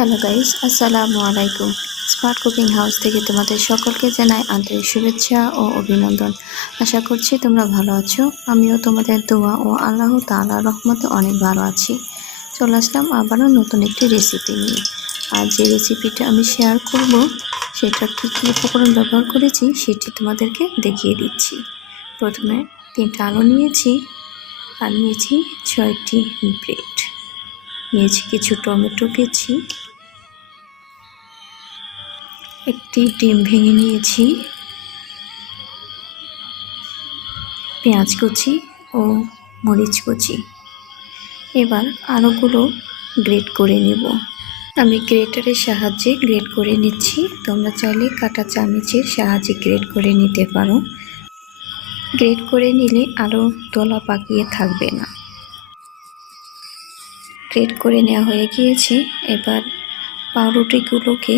Hello guys, আসসালামু আলাইকুম। Smart cooking house থেকে তোমাদের সকলকে জানাই আন্তরিক শুভেচ্ছা ও অভিনন্দন। আশা করছি তোমরা ভালো আছো। আমিও তোমাদের দোয়া ও আল্লাহ তাআলা রহমতে অনেক ভালো আছি। চলে আসলাম আবারও নতুন একটি রেসিপি নিয়ে। আর যে রেসিপিটা আমি শেয়ার করব, সেটা কী কী উপকরণ ব্যবহার করেছি সেটি তোমাদেরকে দেখিয়ে দিচ্ছি। প্রথমে তিনটা আলু নিয়েছি, আর নিয়েছি ছয়টি ব্রেড নিয়েছি কিছু টমেটো কেছি একটি ডিম ভেঙে নিয়েছি। পেঁয়াজ কুচি ও মরিচ কুচি। এবার আলুগুলো গ্রেট করে নেব। আমি গ্রেটারের সাহায্যে গ্রেট করে নিচ্ছি। তোমরা চাইলে কাটা চামচের সাহায্যে গ্রেট করে নিতে পারো। গ্রেট করে নিলে আলু তোলা পাকিয়ে থাকবে না। গ্রেট করে নেওয়া হয়ে গিয়েছে। এবার পাউরুটিগুলোকে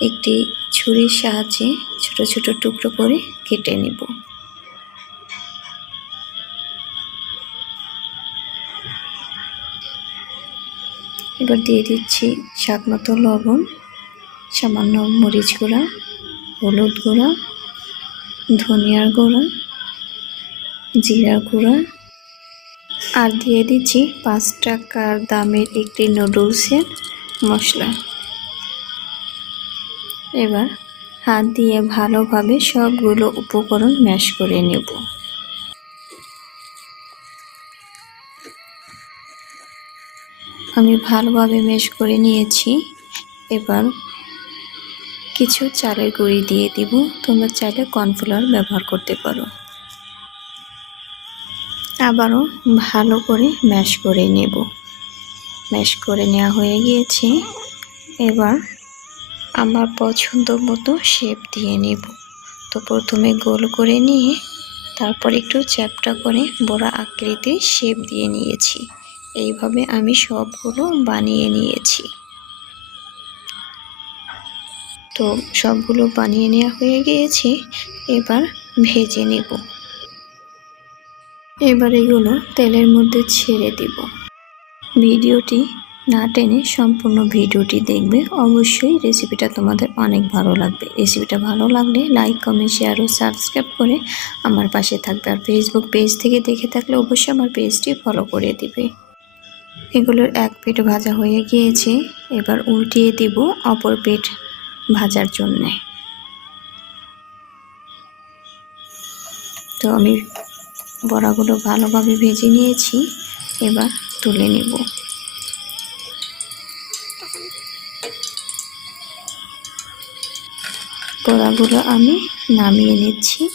একটি ছুরির সাহায্যে ছোট ছোট টুকরো করে কেটে নেব। এবার দিয়ে দিচ্ছি স্বাদ মতো লবণ, সামান্য মরিচ গুঁড়া, হলুদ গুঁড়া, ধনিয়ার গুঁড়া জিরা গুঁড়া। আর দিয়ে দিচ্ছি পাঁচ টাকার দামের একটি নুডলসের মশলা। এবার হাত দিয়ে ভালোভাবে সবগুলো উপকরণ ম্যাশ করে নেব। আমি ভালোভাবে ম্যাশ করে নিয়েছি। এবার কিছু চালের গুঁড়ি দিয়ে দিব। তোমরা চাইলে কর্নফ্লাওয়ার ব্যবহার করতে পারো। আবারও ভালো করে ম্যাশ করে নেব। ম্যাশ করে নেওয়া হয়ে গিয়েছে। এবার আমার পছন্দ মতো শেপ দিয়ে নেব। তো প্রথমে গোল করে নিয়ে তারপর একটু চ্যাপটা করে বড়া আকৃতির শেপ দিয়ে নিয়েছি। এইভাবে আমি সবগুলো বানিয়ে নিয়েছি। তো সবগুলো বানিয়ে নেওয়া হয়ে গিয়েছে, এবার ভেজে নেব। এবার এগুলো তেলের মধ্যে ছেড়ে দিব। ভিডিওটি না টেনে সম্পূর্ণ ভিডিওটি দেখবে। অবশ্যই রেসিপিটা তোমাদের অনেক ভালো লাগবে। রেসিপিটা ভালো লাগলে লাইক কমেন্ট শেয়ার ও সাবস্ক্রাইব করে আমার পাশে থাকবে। আর ফেসবুক পেজ থেকে দেখে থাকলে অবশ্যই আমার পেজটি ফলো করে দিবে। এগুলোর এক পেট ভাজা হয়ে গিয়েছে। এবার উল্টিয়ে দিব অপর পেট ভাজার জন্যে। তো আমি বড়াগুলো ভালোভাবে ভেজে নিয়েছি। এবার তুলে নেব। বড়াগুলো আমি নামিয়ে নিচ্ছি।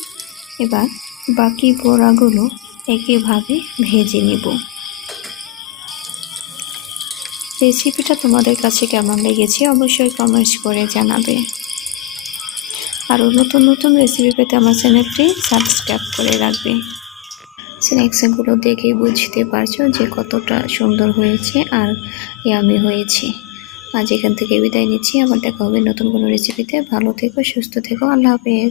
এবার বাকি বড়াগুলো একইভাবে ভেজে নেব। রেসিপিটা তোমাদের কাছে কেমন লেগেছে অবশ্যই কমেন্টস করে জানাবে। আরও নতুন নতুন রেসিপি পেতে আমার চ্যানেলটি সাবস্ক্রাইব করে রাখবে। স্ন্যাক্সগুলো দেখেই বুঝতে পারছ যে কতটা সুন্দর হয়েছে আর ইয়ামি হয়েছে। আজ এখান থেকে বিদায় নিচ্ছি। আবার দেখা হবে নতুন কোনো রেসিপিতে ভালো থেকো, সুস্থ থেকো। আল্লাহ হাফেজ।